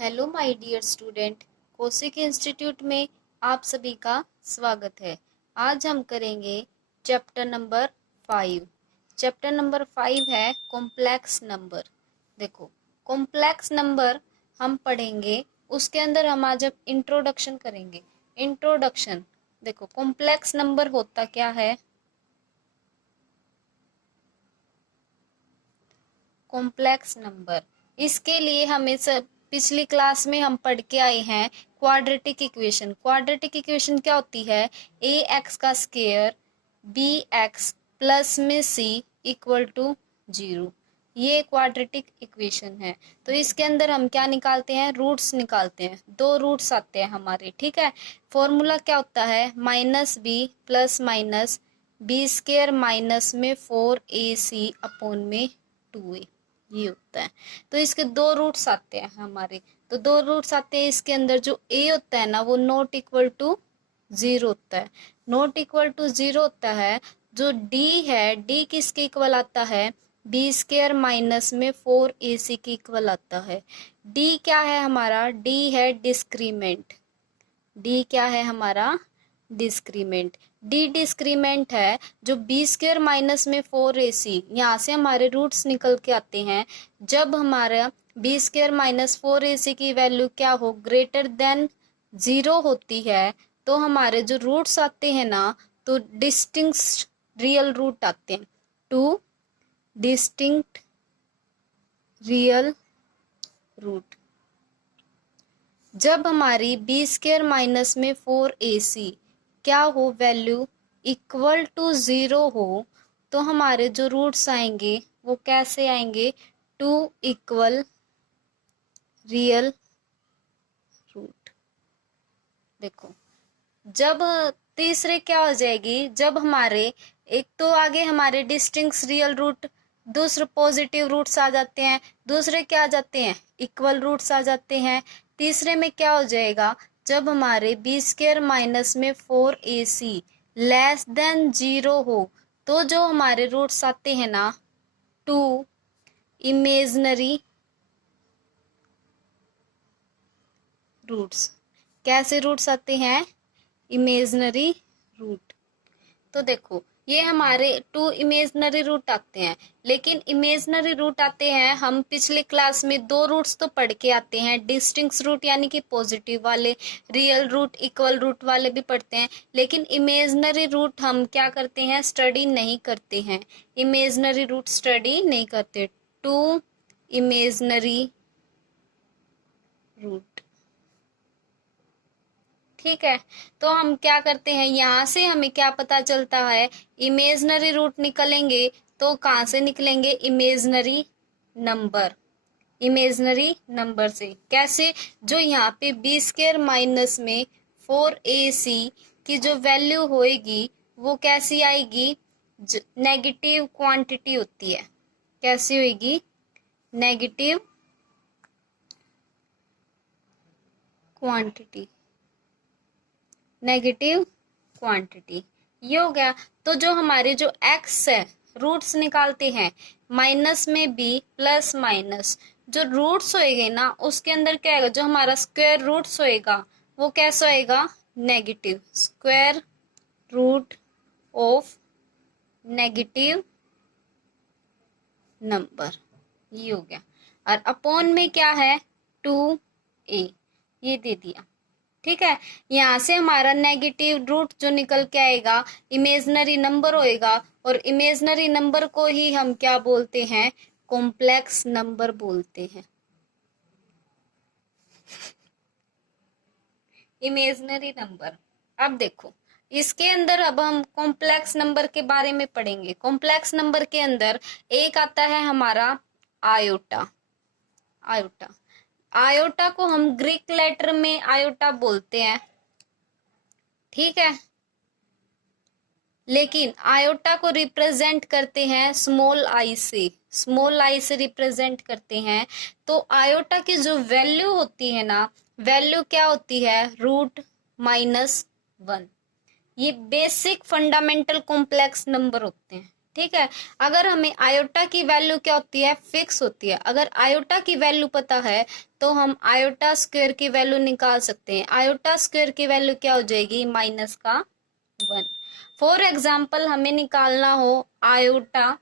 Hello my dear student, Kaushik institute में आप सभी का स्वागत है। आज हम करेंगे चैप्टर नंबर 5। चैप्टर नंबर 5 है कॉम्प्लेक्स नंबर। देखो, कॉम्प्लेक्स नंबर हम पढ़ेंगे, उसके अंदर हम आज अब इंट्रोडक्शन करेंगे। इंट्रोडक्शन, देखो कॉम्प्लेक्स नंबर होता क्या है। कॉम्प्लेक्स नंबर, इसके लिए हमें सब पिछली क्लास में हम पढ़ के आए हैं क्वाड्रेटिक इक्वेशन। क्वाड्रेटिक इक्वेशन क्या होती है? ए एक्स का स्क्वायर बी एक्स प्लस में सी इक्वल टू 0। ये क्वाड्रेटिक इक्वेशन है। तो इसके अंदर हम क्या निकालते हैं? रूट्स निकालते हैं। दो रूट्स आते हैं हमारे, ठीक है। फॉर्मूला क्या होता है? Minus b plus minus b square minus में 4ac अपॉन में 2a, ये होता है। तो इसके दो रूट्स आते हैं हमारे। तो दो रूट्स आते हैं, इसके अंदर जो a होता है ना वो नॉट इक्वल टू 0 होता है। नॉट इक्वल टू 0 होता है। जो d है, d किसके इक्वल आता है? बी स्क्वायर माइनस में 4ac के इक्वल आता है। d क्या है हमारा? d है डिस्क्रीमेंट। d क्या है हमारा? डिस्क्रीमेंट। डी डिस्क्रीमेंट है। जो बी स्क्र माइनस में 4ac, यहाँ से हमारे रूट्स निकल के आते हैं। जब हमारा बी स्क्र माइनस 4ac की वैल्यू क्या हो? ग्रेटर देन 0 होती है, तो हमारे जो रूट्स आते हैं ना, तो डिस्टिंक्ट रियल रूट आते हैं। Two distinct real root. जब हमारी बी स्क्र माइनस में 4ac क्या हो? वैल्यू इक्वल टू 0 हो, तो हमारे जो रूट्स आएंगे वो कैसे आएंगे? Two equal real root. देखो, जब तीसरे क्या हो जाएगी? जब हमारे एक तो आगे हमारे डिस्टिंक्ट रियल रूट, दूसरे पॉजिटिव रूट्स आ जाते हैं, दूसरे क्या आ जाते हैं? इक्वल रूट्स आ जाते हैं। तीसरे में क्या हो जाएगा? जब हमारे बी स्क्र माइनस में 4ac लेस देन 0 हो, तो जो हमारे रूट्स आते हैं ना, टू इमेजनरी रूट्स। कैसे रूट्स आते हैं? Imaginary root. तो देखो, ये हमारे टू इमेजनरी रूट आते हैं। लेकिन इमेजनरी रूट आते हैं, हम पिछले क्लास में दो रूट्स तो पढ़ के आते हैं। डिस्टिंक्ट रूट यानी कि पॉजिटिव वाले, रियल रूट इक्वल रूट वाले भी पढ़ते हैं। लेकिन इमेजनरी रूट हम क्या करते हैं? स्टडी नहीं करते हैं। इमेजनरी रूट स्टडी नहीं करते। टू इमेजनरी रूट, ठीक है। तो हम क्या करते हैं? यहाँ से हमें क्या पता चलता है? इमेजनरी रूट निकलेंगे तो कहाँ से निकलेंगे? Imaginary number. इमेजनरी नंबर से कैसे? जो यहाँ पे बी स्क्र माइनस में 4ac की जो वैल्यू होएगी वो कैसी आएगी? नेगेटिव क्वांटिटी होती है। कैसी होएगी? Negative quantity. नेगेटिव क्वांटिटी, ये हो गया। तो जो हमारे जो x है, रूट्स निकालते हैं माइनस में b प्लस माइनस, जो रूट्स होएंगे ना उसके अंदर क्या आएगा? जो हमारा स्क्वायर रूट्स होएगा वो कैसा होएगा? Negative. Square root of negative number, ये हो गया। और अपॉन में क्या है? 2a, ये दे दिया, ठीक है। यहाँ से हमारा नेगेटिव रूट जो निकल के आएगा इमेजनरी नंबर होएगा, और इमेजनरी नंबर को ही हम क्या बोलते हैं? कॉम्प्लेक्स नंबर बोलते हैं। Imaginary number. अब देखो, इसके अंदर अब हम कॉम्प्लेक्स नंबर के बारे में पढ़ेंगे। कॉम्प्लेक्स नंबर के अंदर एक आता है हमारा आयोटा। आयोटा, आयोटा को हम ग्रीक लेटर में आयोटा बोलते हैं, ठीक है। लेकिन आयोटा को रिप्रेजेंट करते हैं स्मॉल आई से। स्मॉल आई से रिप्रेजेंट करते हैं। तो आयोटा की जो वैल्यू होती है ना, वैल्यू क्या होती है? √-1। ये बेसिक फंडामेंटल कॉम्प्लेक्स नंबर होते हैं, ठीक है। अगर हमें आयोटा की वैल्यू क्या होती है, फिक्स होती है। अगर आयोटा की वैल्यू पता है तो हम आयोटा स्क्वायर की वैल्यू निकाल सकते हैं। आयोटा स्क्वायर की वैल्यू क्या हो जाएगी, -1। फॉर एग्जाम्पल हमें निकालना हो आयोटा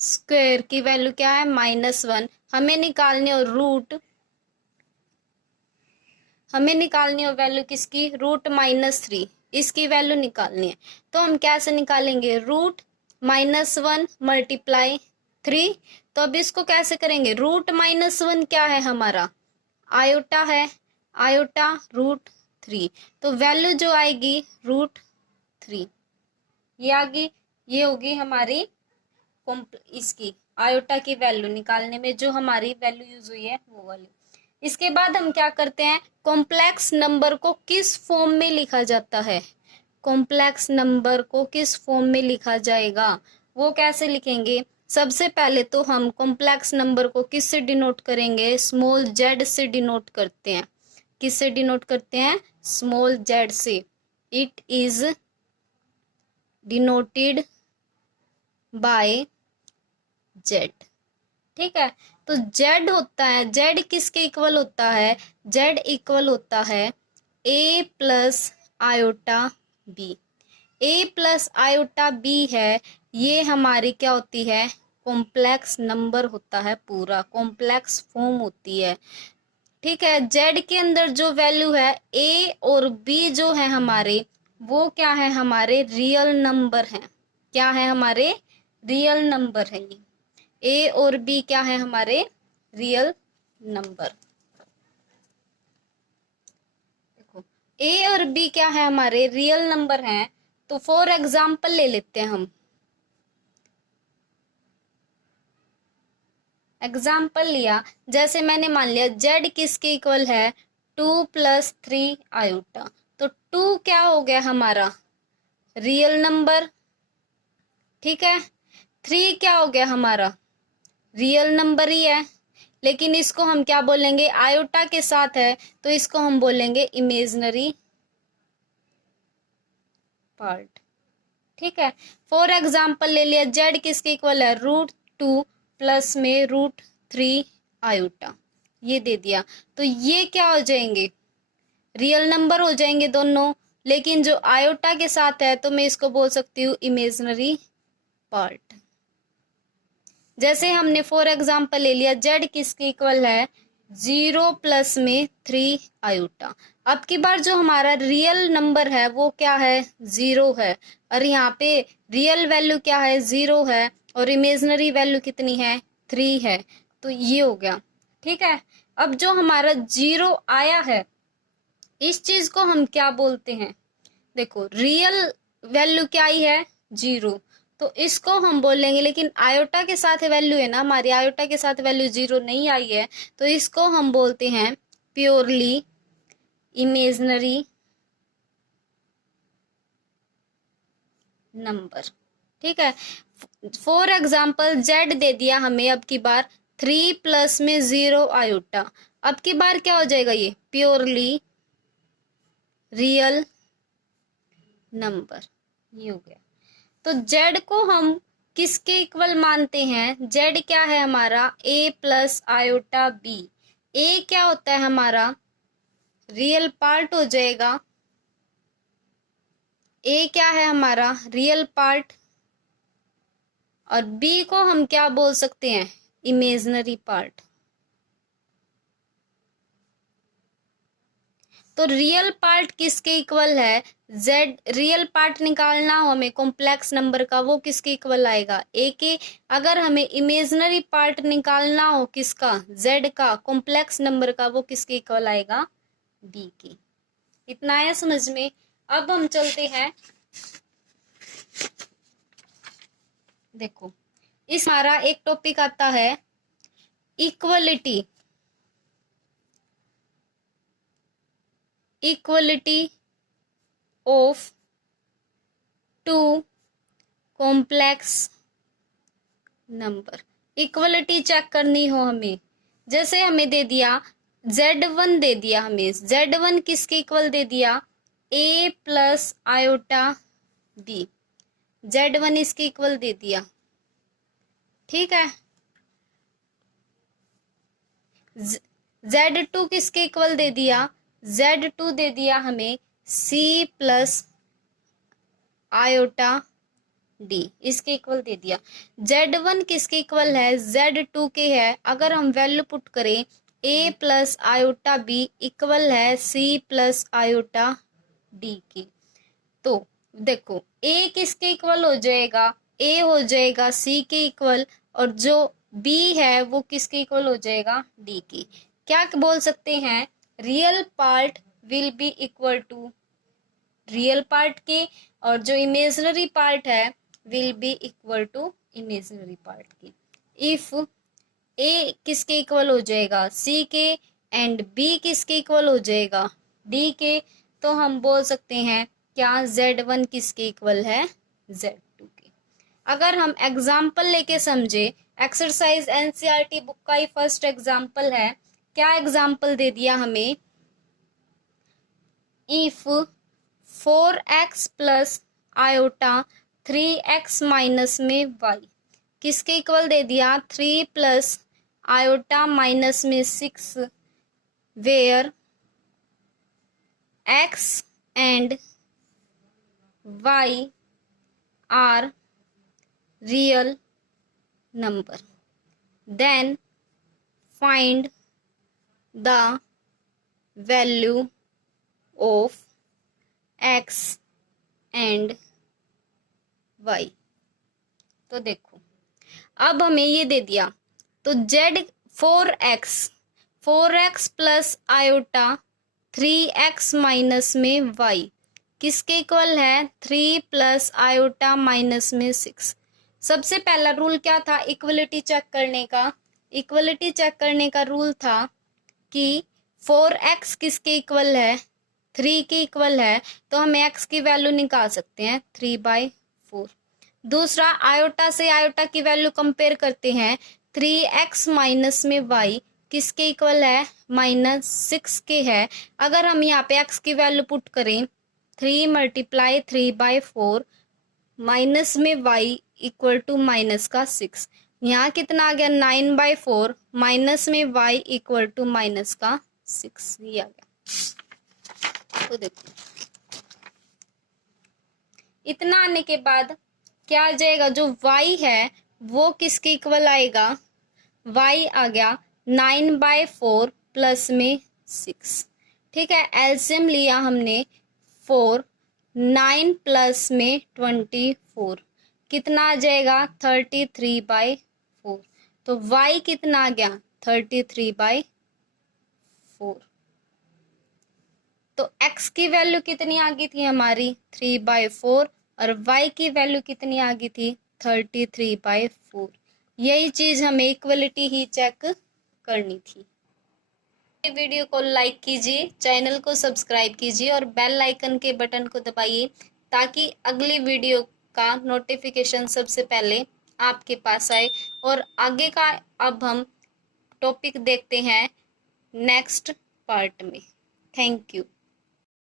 स्क्वायर की वैल्यू क्या है, -1। हमें निकालनी हो वैल्यू किसकी, √-3, इसकी वैल्यू निकालनी है। तो हम कैसे निकालेंगे, √-1 मल्टीप्लाई 3। तो अब इसको कैसे करेंगे, √-1 क्या है हमारा, आयोटा है, आयोटा √3। तो वैल्यू जो आएगी √3 ये आ गई। ये होगी हमारी इसकी आयोटा की वैल्यू निकालने में जो हमारी वैल्यू यूज हुई है वो वाली। इसके बाद हम क्या करते हैं, कॉम्प्लेक्स नंबर को किस फॉर्म में लिखा जाता है, कॉम्प्लेक्स नंबर को किस फॉर्म में लिखा जाएगा, वो कैसे लिखेंगे। सबसे पहले तो हम कॉम्प्लेक्स नंबर को किस से डिनोट करेंगे, स्मॉल जेड से डिनोट करते हैं। किससे डिनोट करते हैं, स्मॉल जेड से। It is denoted by Z. ठीक है। तो जेड होता है, जेड किसके इक्वल होता है, जेड इक्वल होता है a+i/b। a+i/b है, ये हमारी क्या होती है, कॉम्प्लेक्स नंबर होता है, पूरा कॉम्प्लेक्स फॉर्म होती है। ठीक है। जेड के अंदर जो वैल्यू है ए और बी जो है हमारे, वो क्या है, हमारे रियल नंबर हैं। क्या है, हमारे रियल नंबर है। ये ए और बी क्या है, हमारे रियल नंबर। देखो ए और बी क्या है, हमारे रियल नंबर हैं। तो फॉर एग्जाम्पल ले लेते हैं हम, एग्जाम्पल लिया, जैसे मैंने मान लिया जेड किसके इक्वल है, 2+3 आयोटा। तो 2 क्या हो गया हमारा, रियल नंबर। ठीक है। 3 क्या हो गया हमारा, रियल नंबर ही है, लेकिन इसको हम क्या बोलेंगे, आयोटा के साथ है तो इसको हम बोलेंगे इमेजिनरी पार्ट। ठीक है। फॉर एग्जाम्पल ले लिया जेड किसके इक्वल है, √2 प्लस में √3 आयोटा, ये दे दिया। तो ये क्या हो जाएंगे, रियल नंबर हो जाएंगे दोनों, लेकिन जो आयोटा के साथ है तो मैं इसको बोल सकती हूँ इमेजिनरी पार्ट। जैसे हमने फॉर एग्जाम्पल ले लिया जेड किसके इक्वल है, 0 प्लस में 3 आयोटा। अब की बार जो हमारा रियल नंबर है वो क्या है, 0 है, और यहाँ पे रियल वैल्यू क्या है, 0 है, और इमेजिनरी वैल्यू कितनी है, 3 है। तो ये हो गया। ठीक है। अब जो हमारा 0 आया है, इस चीज को हम क्या बोलते हैं, देखो रियल वैल्यू क्या आई है, 0, तो इसको हम बोलेंगे, लेकिन आयोटा के साथ वैल्यू है ना हमारी, आयोटा के साथ वैल्यू 0 नहीं आई है, तो इसको हम बोलते हैं प्योरली इमेजिनरी नंबर। ठीक है। फॉर एग्जाम्पल जेड दे दिया हमें, अब की बार 3 प्लस में 0 आयोटा। अब की बार क्या हो जाएगा, ये प्योरली रियल नंबर, ये हो गया। तो जेड को हम किसके इक्वल मानते हैं, जेड क्या है हमारा, a+i/b। ए क्या होता है हमारा, रियल पार्ट हो जाएगा, ए क्या है हमारा रियल पार्ट, और बी को हम क्या बोल सकते हैं, इमेजिनरी पार्ट। तो रियल पार्ट किसके इक्वल है, जेड। रियल पार्ट निकालना हो हमें कॉम्प्लेक्स नंबर का, वो किसके इक्वल आएगा, ए के। अगर हमें इमेजिनरी पार्ट निकालना हो किसका, जेड का, कॉम्प्लेक्स नंबर का, वो किसके इक्वल आएगा, बी के। इतना आया समझ में। अब हम चलते हैं, देखो इस हमारा एक टॉपिक आता है equality, equality of two complex number. Equality check करनी हो हमें, जैसे हमें दे दिया Z1 दे दिया हमें, Z1 किसके इक्वल दे दिया, a+i/b। Z1 इसके इक्वल दे दिया, ठीक है। Z2 किसके इक्वल दे दिया, Z2 दे दिया हमें C प्लस आयोटा D, इसके इक्वल दे दिया। Z1 किसके इक्वल है, Z2 के है। अगर हम वैल्यू पुट करें A plus iota B equal है C प्लस आयोटा D की, तो देखो A किसके इक्वल हो जाएगा, A हो जाएगा C के इक्वल, और जो B है वो किसके इक्वल हो जाएगा, D की। क्या बोल सकते हैं, real part will be equal to real part के, और जो इमेजिनरी पार्ट है will be equal to imaginary part की। इफ A किसके इक्वल हो जाएगा, C के, एंड B किसके इक्वल हो जाएगा, D के, तो हम बोल सकते हैं क्या Z1 किसके इक्वल है, Z2 के। अगर हम एग्जाम्पल लेके समझे, एक्सरसाइज एनसीईआरटी बुक का ही फर्स्ट एग्जाम्पल है। क्या एग्जाम्पल दे दिया हमें, if 4x plus iota 3x minus में y किसके इक्वल दे दिया, 3 प्लस आयोटा माइनस में 6 where x and y are real number, then find the value of x and y। तो देखो अब हमें ये दे दिया, तो z 4x plus iota 3x minus में y किसके इक्वल है, 3 प्लस आयोटा माइनस में 6। सबसे पहला रूल क्या था इक्वलिटी चेक करने का, इक्वलिटी चेक करने का रूल था कि 4x किसके इक्वल है, 3 के इक्वल है, तो हम x की वैल्यू निकाल सकते हैं 3/4। दूसरा, आयोटा से आयोटा की वैल्यू कंपेयर करते हैं, 3x माइनस में y किसके इक्वल है, -6 के है। अगर हम यहाँ पे x की वैल्यू पुट करें 3 × 3/4 माइनस में y इक्वल टू माइनस का 6, यहाँ कितना आ गया 9/4 माइनस में y इक्वल टू माइनस का 6, ये आ गया। तो देखो इतना आने के बाद क्या आ जाएगा, जो y है वो किसके इक्वल आएगा, y आ गया 9/4 प्लस में 6, ठीक है। एलसीएम लिया हमने 4, 9 प्लस में 24 कितना आ जाएगा 33/4, तो y कितना आ गया 33/4। तो x की वैल्यू कितनी आ गई थी हमारी 3/4, और y की वैल्यू कितनी आ गई थी 33/4। यही चीज हमें इक्वलिटी ही चेक करनी थी। वीडियो को लाइक कीजिए, चैनल को सब्सक्राइब कीजिए और बेल आइकन के बटन को दबाइए ताकि अगली वीडियो का नोटिफिकेशन सबसे पहले आपके पास आए। और आगे का अब हम टॉपिक देखते हैं नेक्स्ट पार्ट में। Thank you.